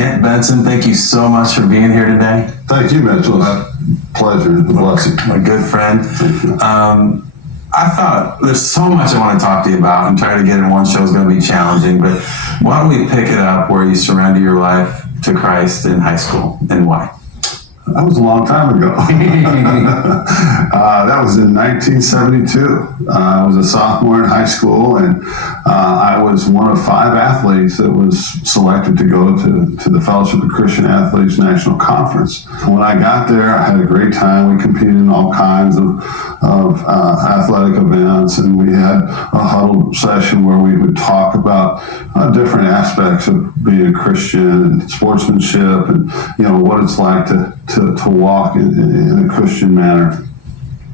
Kent Benson, thank you so much for being here today. Thank you, Mitch. It was a pleasure and a blessing. My good friend. I thought there's so much I want to talk to you about, and trying to get in one show is going to be challenging, but why don't we pick it up where you surrender your life to Christ in high school, and why? That was a long time ago. That was in 1972. I was a sophomore in high school, and I was one of 5 athletes that was selected to go to the Fellowship of Christian Athletes National Conference. When I got there, I had a great time. We competed in all kinds of athletic events, and we had a huddle session where we would talk about different aspects of being a Christian and sportsmanship, and what it's like to walk in a Christian manner.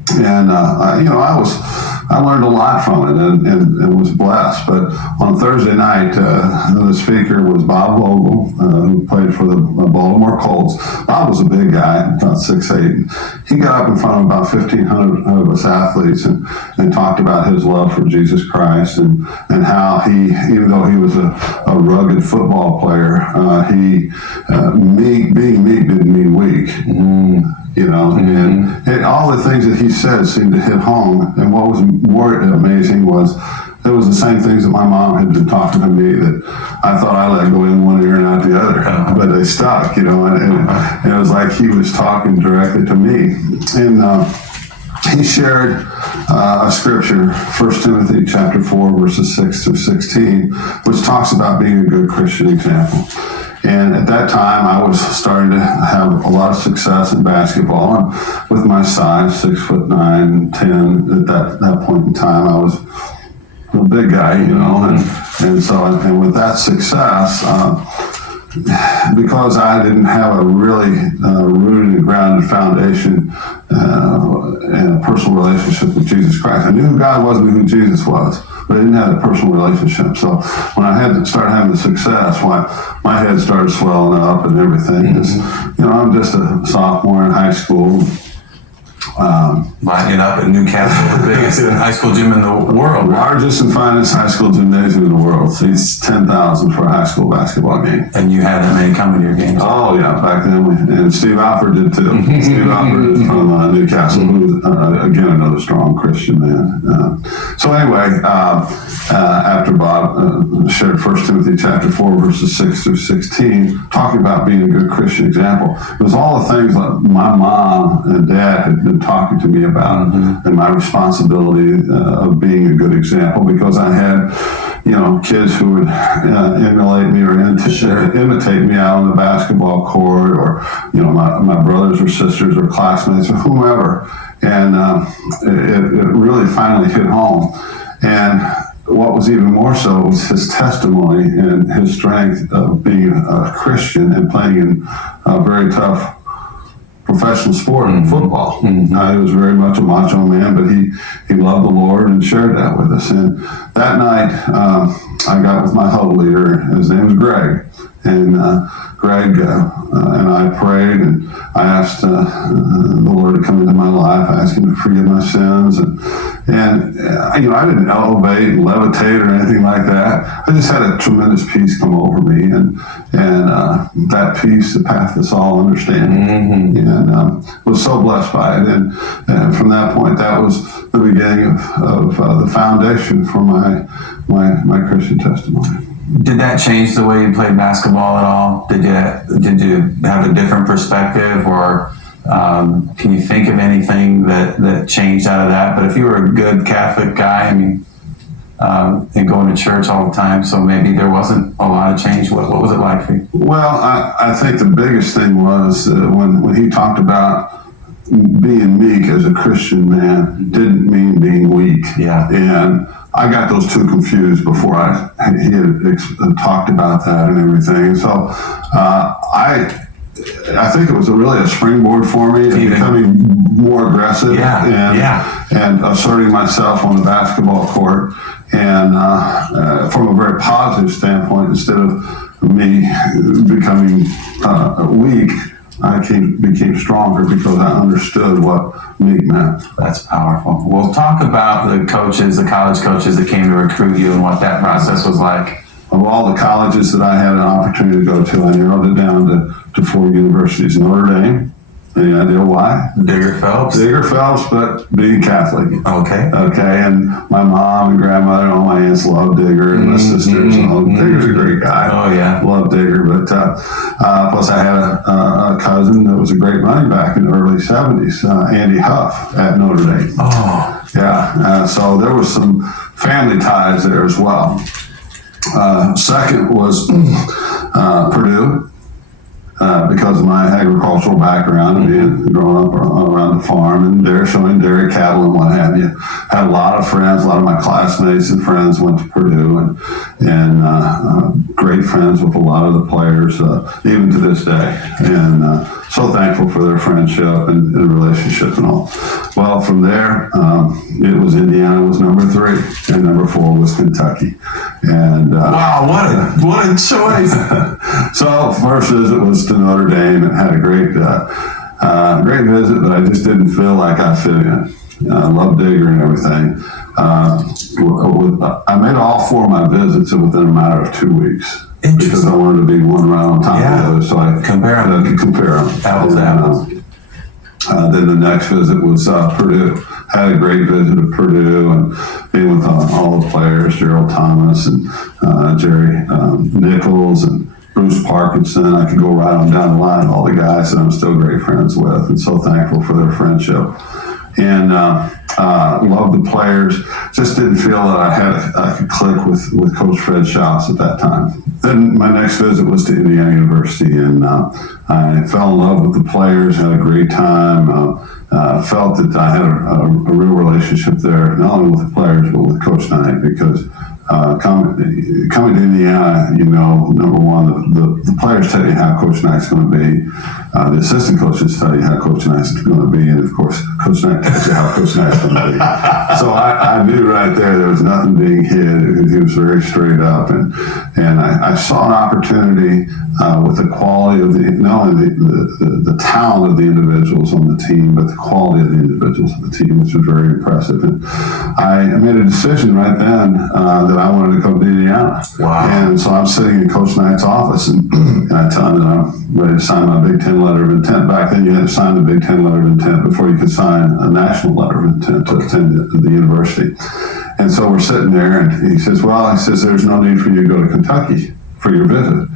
And I learned a lot from it and was blessed. But on Thursday night, the speaker was Bob Vogel, who played for the Baltimore Colts. Bob was a big guy, about 6'8". He got up in front of about 1,500 of us athletes and talked about his love for Jesus Christ and how he, even though he was a rugged football player, being meek didn't mean weak. And all the things that he said seemed to hit home. And what was more amazing was it was the same things that my mom had been talking to me that I thought I let go in one ear and out the other, but they stuck, and it was like he was talking directly to me. And he shared a scripture, 1 Timothy chapter 4, verses 6 through 16, which talks about being a good Christian example. And at that time, I was starting to have a lot of success in basketball. And with my size, 6'9", 10, at that point in time, I was a big guy, and with that success, because I didn't have a really rooted and grounded foundation and a personal relationship with Jesus Christ. I knew who God was and who Jesus was, but I didn't have a personal relationship. So when I had to start having the success, my head started swelling up and everything. I'm just a sophomore in high school. Lining up at Newcastle, the biggest high school gym in the world. Largest and finest high school gymnasium in the world. Seats 10,000 for a high school basketball game. And you had that many coming to your games? Oh, yeah, back then. And Steve Alford did too. Steve Alford is from Newcastle, who's, again, another strong Christian man. So anyway, after Bob shared 1 Timothy chapter 4, verses 6 through 16, talking about being a good Christian example, it was all the things that my mom and dad had been talking to me about, and my responsibility of being a good example, because I had, kids who would emulate me or imitate me out on the basketball court, or, my brothers or sisters or classmates or whomever. And it really finally hit home. And what was even more so was his testimony and his strength of being a Christian and playing in a very tough professional sport in football. He was very much a macho man, but he loved the Lord and shared that with us. And that night, I got with my huddle leader. His name was Greg. And Greg and I prayed, and I asked the Lord to come into my life. I asked him to forgive my sins. And I didn't elevate, levitate, or anything like that. I just had a tremendous peace come over me, and that peace that passeth all understanding. And was so blessed by it. And from that point, that was the beginning of the foundation for my Christian testimony. Did that change the way you played basketball at all? Did you have a different perspective, or can you think of anything that changed out of that? But if you were a good Catholic guy, and going to church all the time, so maybe there wasn't a lot of change. What was it like for you? Well, I think the biggest thing was when he talked about being meek as a Christian man didn't mean being weak. Yeah. And I got those two confused before he had talked about that and everything. So I think it was really a springboard for me in becoming more aggressive and asserting myself on the basketball court, and from a very positive standpoint, instead of me becoming weak, I became stronger because I understood what meek meant. That's powerful. We'll talk about the college coaches that came to recruit you and what that process was like of all the colleges that I had an opportunity to go to, I narrowed it down to 4 universities. Notre Dame. Any idea why? Digger Phelps? Digger Phelps, but being Catholic. Okay. Okay, and my mom and grandmother and all my aunts loved Digger, and my sisters. And all. Digger's a great guy. Oh, yeah. Loved Digger. But plus I had a cousin that was a great running back in the early 70s, Andy Huff at Notre Dame. Oh. Yeah, so there was some family ties there as well. Second was Purdue. Because of my agricultural background and being growing up around the farm and showing dairy cattle and what have you. Had a lot of friends, a lot of my classmates and friends went to Purdue and great friends with a lot of the players, even to this day. And so thankful for their friendship and relationship and all. Well, from there, it was Indiana was number 3 and number 4 was Kentucky. And wow, what a choice! So first visit was to Notre Dame and had a great visit, but I just didn't feel like I fit in. I loved Digger and everything. I made all 4 of my visits within a matter of 2 weeks because I wanted to be one round on top of the other, so I compare them. Apples to apples. Then the next visit was Purdue. Had a great visit at Purdue and being with all the players, Gerald Thomas and Jerry Nichols and Bruce Parkinson. I could go right on down the line, all the guys that I'm still great friends with, and so thankful for their friendship. And loved the players. Just didn't feel that I could click with Coach Fred Schaus at that time. Then my next visit was to Indiana University, and I fell in love with the players. Had a great time. Felt that I had a real relationship there, not only with the players but with Coach Knight, because coming to Indiana, number one, the players tell you how Coach Knight's going to be. The assistant coaches tell you how Coach Knight's going to be, and of course, Coach Knight tells you how Coach Knight's going to be. So I knew right there was nothing being hid. He was very straight up, and I saw an opportunity with the quality of not only the talent of the individuals on the team, but the quality of the individuals on the team, which was very impressive. And I made a decision right then that I wanted to come to Indiana. Wow. And so I'm sitting in Coach Knight's office, and I tell him that I'm ready to sign my Big Ten letter of intent. Back then, you had to sign the Big Ten letter of intent before you could sign a national letter of intent to attend the university. And so we're sitting there, and he says, there's no need for you to go to Kentucky for your visit.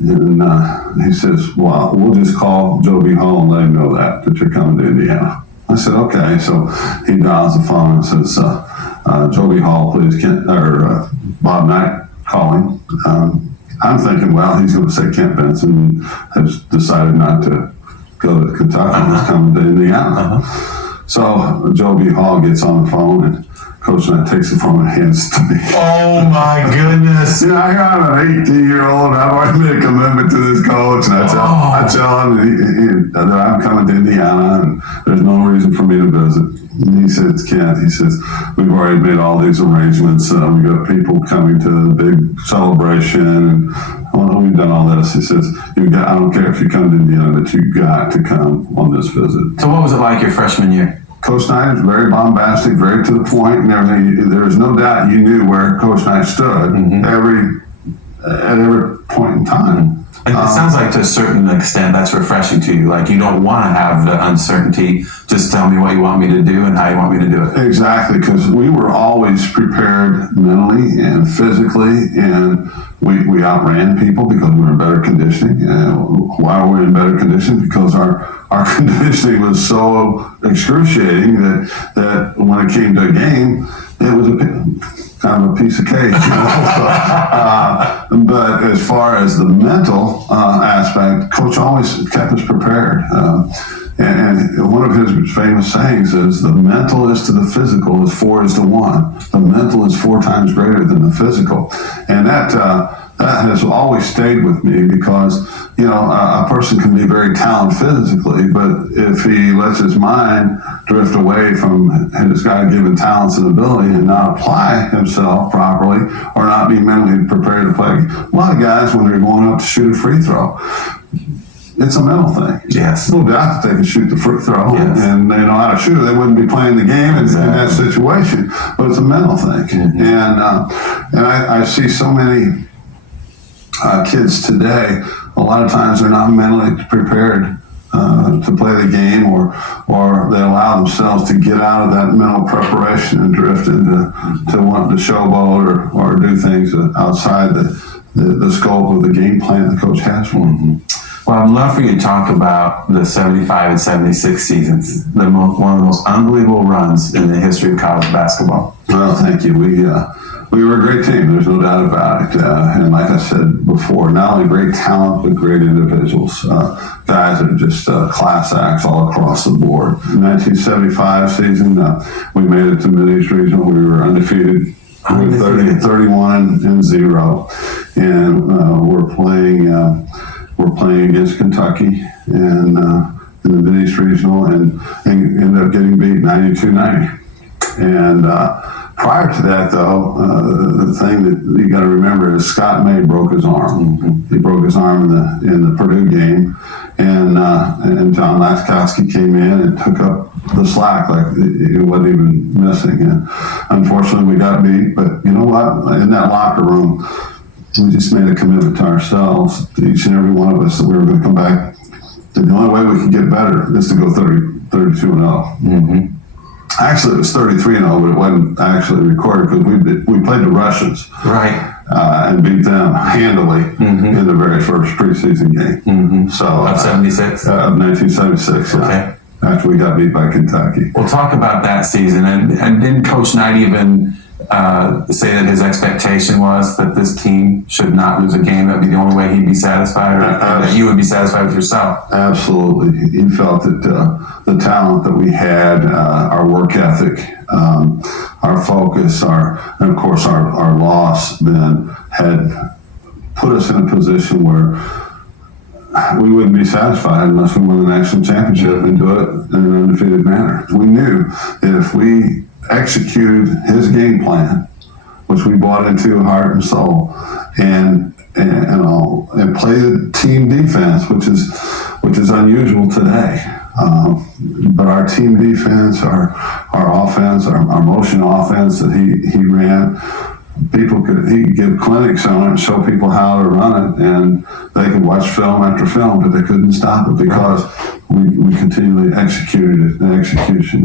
And he says, well, we'll just call Joe B. Hall and let him know that you're coming to Indiana. I said, okay. So he dials the phone and says, Joe B. Hall, please, Bob Knight calling. I'm thinking, well, he's going to say Kent Benson has decided not to go to Kentucky. He's coming to Indiana. So Joe B. Hall gets on the phone, and Coach Knight takes the phone and hands it to me. Oh my goodness! I'm an 18-year-old. I've already made a commitment to this coach, and I tell him that I'm coming to Indiana, and there's no reason for me to visit. And he says, Kent, we've already made all these arrangements. We've got people coming to the big celebration, and we've done all this. He says, I don't care if you come to Indiana, but you got to come on this visit. So what was it like your freshman year? Coach Knight was very bombastic, very to the point, and everything. There was no doubt you knew where Coach Knight stood at every point in time. And it sounds like to a certain extent that's refreshing to you. Like you don't want to have the uncertainty. Just tell me what you want me to do and how you want me to do it. Exactly, because we were always prepared mentally and physically, and we outran people because we were in better conditioning. And why were we in better conditioning? Because our conditioning was so excruciating that when it came to a game, it was kind of a piece of cake. But as far as the mental aspect, Coach always kept us prepared. And one of his famous sayings is, the mental is to the physical as 4 is to 1. The mental is 4 times greater than the physical. And that has always stayed with me because, a person can be very talented physically, but if he lets his mind drift away from his God-given talents and ability and not apply himself properly or not be mentally prepared to play. A lot of guys, when they're going up to shoot a free throw, it's a mental thing. Yes. No doubt that they can shoot the free throw, and they know how to shoot it. They wouldn't be playing the game in that situation, but it's a mental thing. And I see so many kids today, a lot of times they're not mentally prepared to play the game, or they allow themselves to get out of that mental preparation and drift into wanting to showboat or do things outside the scope of the game plan the coach has for them. Well, I'd love for you to talk about the 75 and 76 seasons, one of the most unbelievable runs in the history of college basketball. Well, thank you. We were a great team. There's no doubt about it. And like I said before, not only great talent, but great individuals. Guys that are just class acts all across the board. 1975 season, we made it to Mid-East Regional. We were undefeated. We were 31-0. And we're playing against Kentucky and in the Mid-East Regional and ended up getting beat 92-90. And prior to that, though, the thing that you got to remember is Scott May broke his arm. He broke his arm in the Purdue game, and John Laskowski came in and took up the slack like it wasn't even missing. And unfortunately, we got beat. But you know what? In that locker room, we just made a commitment to ourselves, to each and every one of us, that we were going to come back. And the only way we could get better is to go 32-0. Actually, it was 33-0, but it wasn't actually recorded because we played the Russians, right, and beat them handily in the very first preseason game. So of 76, of 1976. Okay. After we got beat by Kentucky. We'll talk about that season, and didn't Coach Knight even say that his expectation was that this team should not lose a game? That'd be the only way he'd be satisfied, or that you would be satisfied with yourself? Absolutely. He felt that the talent that we had, our work ethic, our focus, and of course our loss then had put us in a position where we wouldn't be satisfied unless we won the national championship and do it in an undefeated manner. We knew that if we executed his game plan, which we bought into heart and soul, and play the team defense, which is unusual today. But our team defense, our offense, our motion offense that he ran, he could give clinics on it and show people how to run it, and they could watch film after film, but they couldn't stop it because we continually executed it, and execution.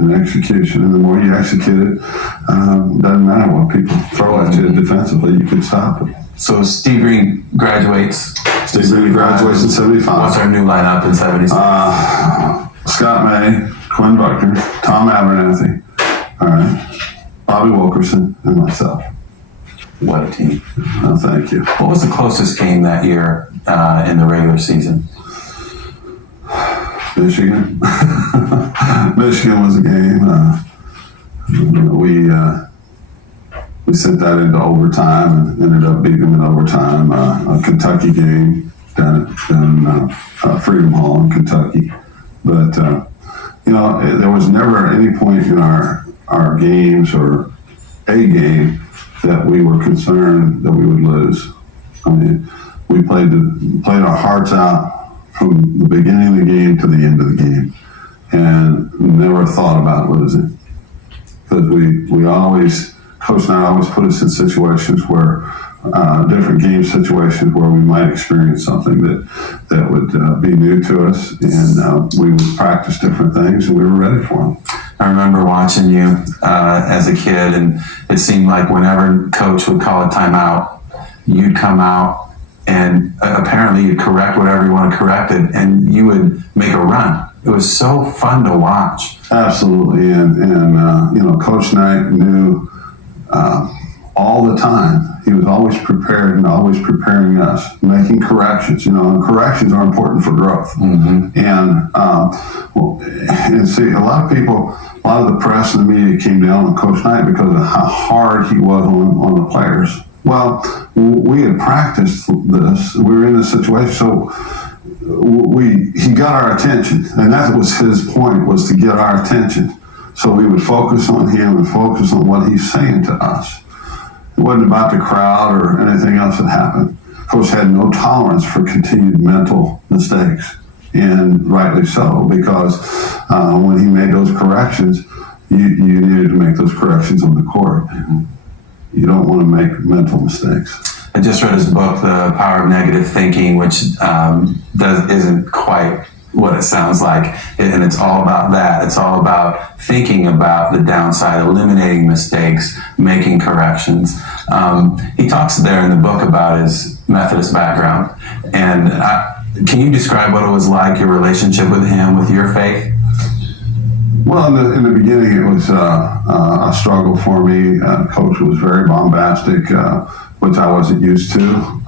And the more you execute it, doesn't matter what people throw at you defensively, you could stop it. So Steve Green graduates. Steve Green graduates in 75. What's our new lineup in 76? Scott May, Quinn Buckner, Tom Abernathy, all right, Bobby Wilkerson, and myself. What a team. Oh, thank you. What was the closest game that year in the regular season? Michigan. Michigan was a game. We sent that into overtime and ended up beating them in overtime. A Kentucky game down at Freedom Hall in Kentucky. But, there was never any point in our games or a game that we were concerned that we would lose. I mean, we played our hearts out from the beginning of the game to the end of the game, and never thought about losing, because we always, Coach and I always put us in situations where different game situations where we might experience something that would be new to us, and we would practice different things, and we were ready for them. I remember watching you as a kid, and it seemed like whenever Coach would call a timeout, you'd come out and apparently you'd correct whatever you want to correct it, and you would make a run. It was so fun to watch. Absolutely, and Coach Knight knew all the time. He was always prepared and always preparing us, making corrections. And corrections are important for growth. And see, a lot of the press and the media came down on Coach Knight because of how hard he was on the players. Well, we had practiced this. We were in this situation, so he got our attention, and that was his point, was to get our attention. So we would focus on him and focus on what he's saying to us. It wasn't about the crowd or anything else that happened. Coach had no tolerance for continued mental mistakes, and rightly so, because when he made those corrections, you needed to make those corrections on the court. You don't want to make mental mistakes. I just read his book, The Power of Negative Thinking, which isn't quite what it sounds like. And it's all about that. It's all about thinking about the downside, eliminating mistakes, making corrections. He talks there in the book about his Methodist background. And can you describe what it was like, your relationship with him, with your faith? Well, in the beginning, it was a struggle for me. Coach was very bombastic, which I wasn't used to.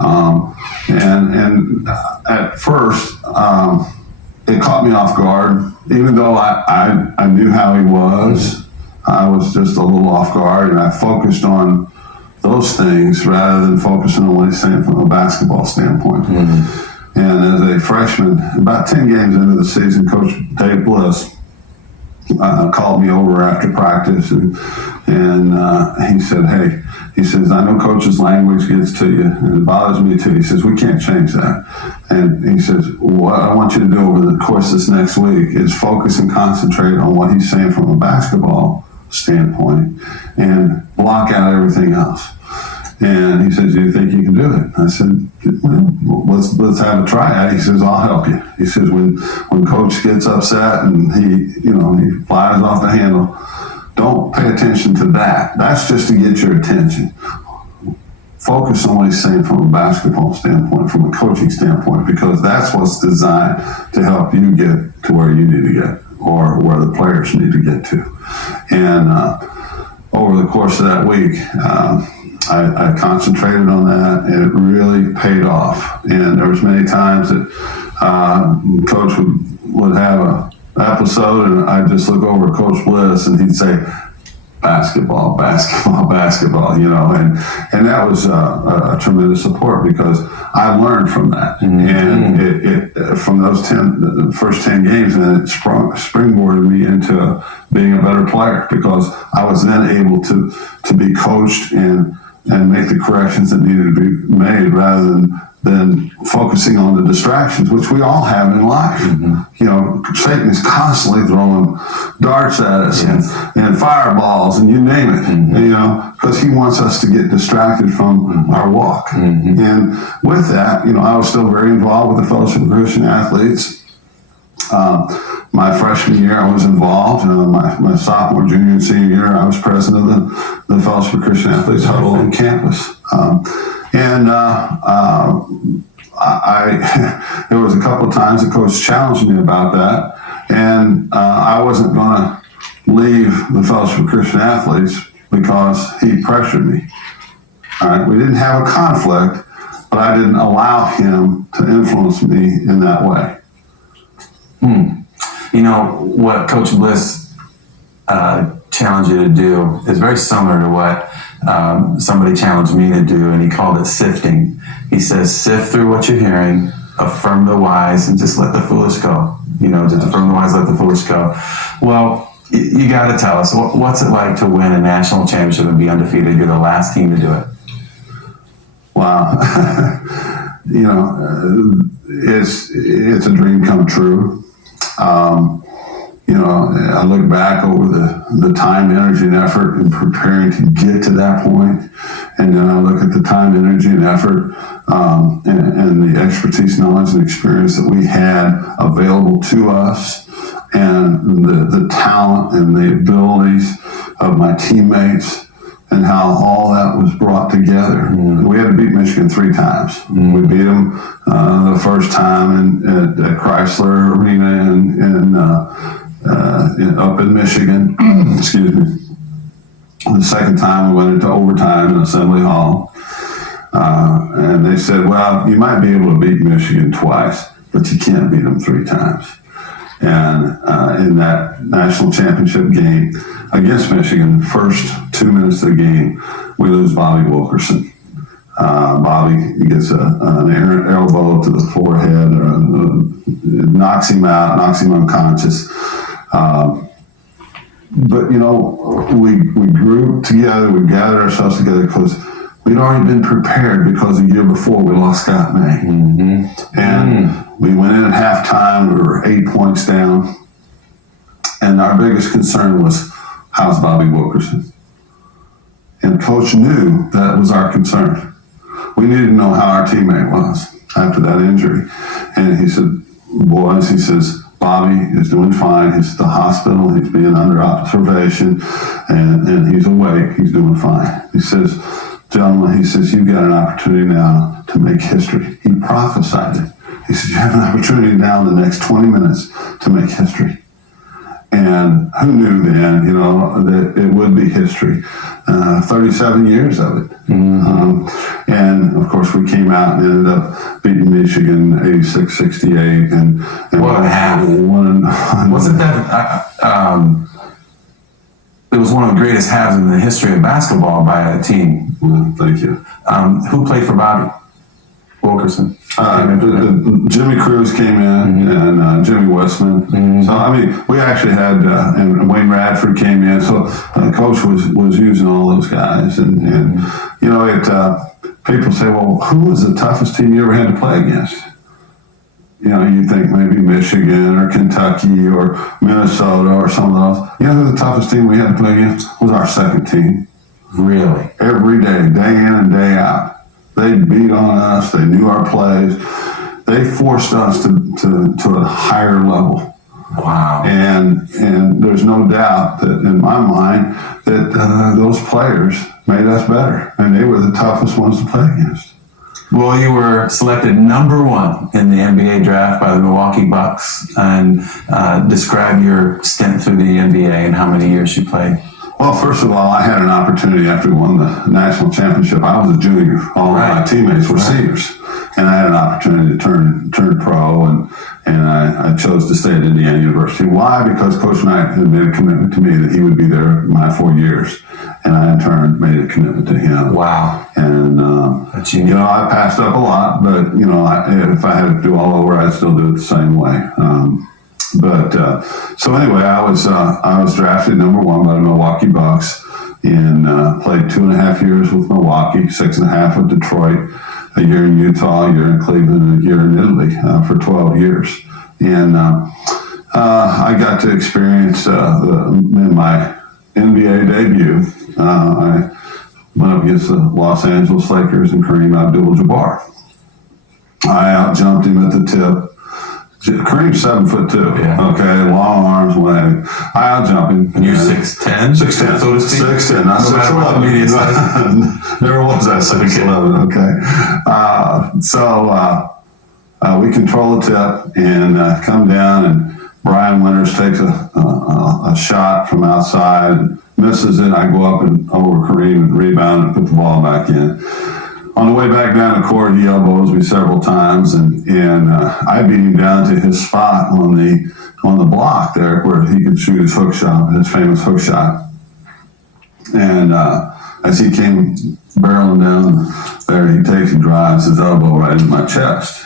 And at first, it caught me off guard. Even though I knew how he was, I was just a little off guard, and I focused on those things rather than focusing on what he's saying from a basketball standpoint. Mm-hmm. And as a freshman, about 10 games into the season, Coach Dave Bliss called me over after practice, and he said, "Hey," he says, "I know Coach's language gets to you, and it bothers me too." He says, "We can't change that." And he says, "What I want you to do over the course of this next week is focus and concentrate on what he's saying from a basketball standpoint, and block out everything else." And he says, "Do you think you can do it?" I said, "Well, let's have a try." He says, "I'll help you." He says, when Coach gets upset and he flies off the handle, don't pay attention to that. That's just to get your attention. Focus on what he's saying from a basketball standpoint, from a coaching standpoint, because that's what's designed to help you get to where you need to get, or where the players need to get to. And over the course of that week, I concentrated on that, and it really paid off. And there was many times that Coach would have an episode, and I'd just look over at Coach Bliss, and he'd say, "Basketball, basketball, basketball," and that was a tremendous support, because I learned from that. Mm-hmm. And it from those the first 10 games, and it springboarded me into being a better player, because I was then able to be coached and make the corrections that needed to be made, rather than focusing on the distractions, which we all have in life. Mm-hmm. Satan is constantly throwing darts at us, yes, and fireballs, and you name it, mm-hmm, because he wants us to get distracted from, mm-hmm, our walk. Mm-hmm. And with that, I was still very involved with the Fellowship of Christian Athletes. My freshman year, I was involved. My sophomore, junior, and senior year, I was president of the Fellowship of Christian Athletes huddle on campus. There was a couple of times the coach challenged me about that, and I wasn't going to leave the Fellowship of Christian Athletes because he pressured me. All right, we didn't have a conflict, but I didn't allow him to influence me in that way. What Coach Bliss challenged you to do is very similar to what somebody challenged me to do, and he called it sifting. He says, sift through what you're hearing, affirm the wise, and just let the foolish go. Just affirm the wise, let the foolish go. Well, you got to tell us, what's it like to win a national championship and be undefeated? You're the last team to do it. Wow. It's a dream come true. I look back over the time, energy, and effort in preparing to get to that point, and then I look at the time, energy, and effort, and the expertise, knowledge, and experience that we had available to us, and the talent and the abilities of my teammates, and how all that was brought together. Mm-hmm. We had to beat Michigan 3 times. Mm-hmm. We beat them the first time at Chrysler Arena and up in Michigan. Excuse me. The second time we went into overtime in Assembly Hall. And they said, well, you might be able to beat Michigan twice, but you can't beat them 3 times. And in that national championship game against Michigan, the first 2 minutes of the game, we lose Bobby Wilkerson. Bobby gets an elbow to the forehead, knocks him out, knocks him unconscious. But we grew together, we gathered ourselves together because we'd already been prepared, because the year before we lost Scott May. Mm-hmm. And we went in at halftime, we were 8 points down, and our biggest concern was, how's Bobby Wilkerson? And Coach knew that was our concern. we needed to know how our teammate was after that injury. And he said, boys, he says, Bobby is doing fine. He's at the hospital. He's being under observation, and he's awake. He's doing fine. He says, gentlemen, he says, you've got an opportunity now to make history. He prophesied it. He said, you have an opportunity now in the next 20 minutes to make history. And who knew then, that it would be history. 37 years of it. Mm-hmm. And, of course, we came out and ended up beating Michigan 86-68. And what a half. Wasn't that... it was one of the greatest halves in the history of basketball by a team. Well, thank you. Who played for Bobby Wilkerson? Jimmy Kruse came in, mm-hmm. and Jimmy Westman. Mm-hmm. So, we actually had, and Wayne Radford came in. So, Coach was using all those guys. And people say, well, who was the toughest team you ever had to play against? You think maybe Michigan or Kentucky or Minnesota or some of those. Who the toughest team we had to play against was our second team. Really? Every day, day in and day out. They beat on us. They knew our plays. They forced us to a higher level. Wow. And there's no doubt that in my mind that those players made us better. And they were the toughest ones to play against. Well, you were selected number 1 in the NBA draft by the Milwaukee Bucks. And describe your stint through the NBA and how many years you played. Well, first of all, I had an opportunity after we won the national championship. I was a junior. All of my teammates were seniors. And I had an opportunity to turn pro, and I chose to stay at Indiana University. Why? Because Coach Knight had made a commitment to me that he would be there my 4 years. And I, in turn, made a commitment to him. Wow. And, I passed up a lot, but, if I had to do all over, I'd still do it the same way. So anyway, I was drafted number 1 by the Milwaukee Bucks, and played 2.5 years with Milwaukee, 6.5 with Detroit, a year in Utah, a year in Cleveland, and a year in Italy for 12 years. And I got to experience in my NBA debut, I went up against the Los Angeles Lakers and Kareem Abdul Jabbar. I out-jumped him at the tip. Kareem's 7'2". Yeah. Okay, long arms, leg. I out-jump him. And you're 6'10"? 6'10", so to speak. 6'10", not 6'11". Never was that 6'11". Okay. So we control the tip and come down, and Brian Winters takes a shot from outside, and misses it. I go up and over Kareem and rebound and put the ball back in. On the way back down the court, he elbows me several times, and I beat him down to his spot on the block there where he could shoot his hook shot, his famous hook shot. And as he came barreling down there, he takes and drives his elbow right in my chest.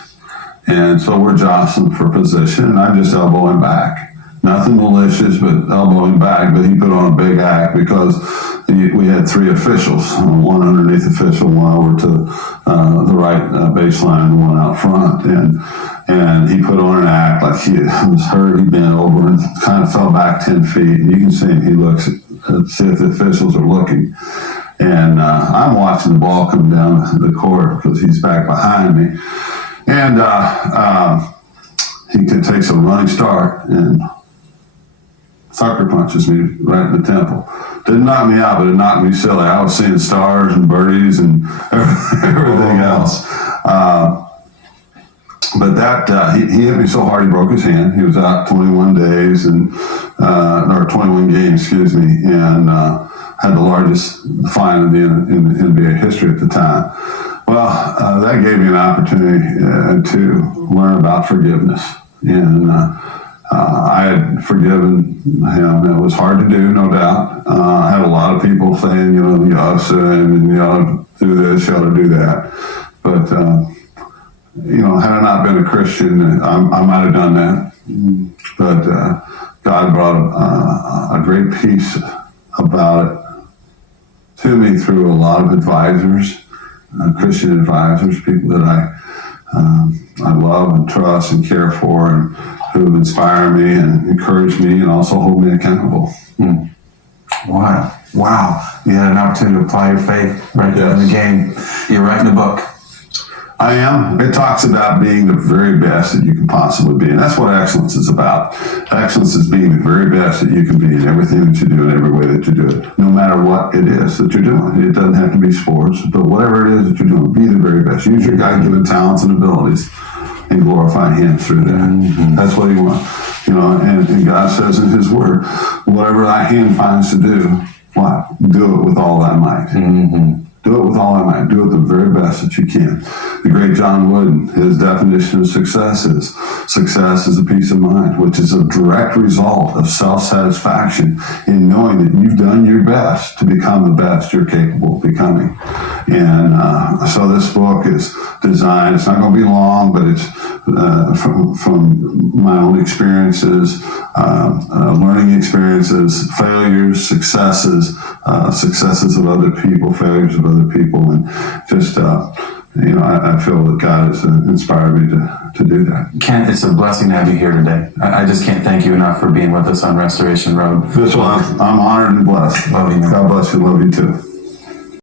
And so we're jostling for position, and I just elbow him back. Nothing malicious, but elbowing back. But he put on a big act because we had 3 officials, one underneath official, one over to the right baseline, and one out front. And he put on an act like he was hurt. He bent over and kind of fell back 10 feet. And you can see him. He looks to see if the officials are looking. And I'm watching the ball come down the court because he's back behind me. And he takes a running start and sucker punches me right in the temple. Didn't knock me out, but it knocked me silly. I was seeing stars and birdies and everything else. But that he hit me so hard he broke his hand. He was out 21 days or 21 games, excuse me, and had the largest fine in the NBA history at the time. Well, that gave me an opportunity to learn about forgiveness. And I had forgiven him. It was hard to do, no doubt. I had a lot of people saying, you ought to sue him, and you ought to do this, you ought to do that. But, had I not been a Christian, I might have done that. But God brought a great peace about it to me through a lot of advisors, Christian advisors, people that I love and trust and care for, and who inspire me and encourage me and also hold me accountable. Wow. You had an opportunity to apply your faith right there in the game. You're writing a book. I am. It talks about being the very best that you can possibly be. And that's what excellence is about. Excellence is being the very best that you can be in everything that you do, in every way that you do it, no matter what it is that you're doing. It doesn't have to be sports, but whatever it is that you're doing, be the very best. Use your God-given talents and abilities and glorify Him through that. That's what He wants. And God says in His Word, whatever thy hand finds to do, what? Do it with all thy might. Do it with all thy might. Do it the very best that you can. The great John Wooden, his definition of success is a peace of mind, which is a direct result of self-satisfaction in knowing that you've done your best to become the best you're capable of becoming. And so this book is designed, it's not going to be long, but it's from my own experiences, learning experiences, failures, successes of other people, failures of other people, and just I feel that God has inspired me to do that. Kent, it's a blessing to have you here today. I just can't thank you enough for being with us on Restoration Road. I'm honored and blessed. Love you, man. God bless you. Love you too.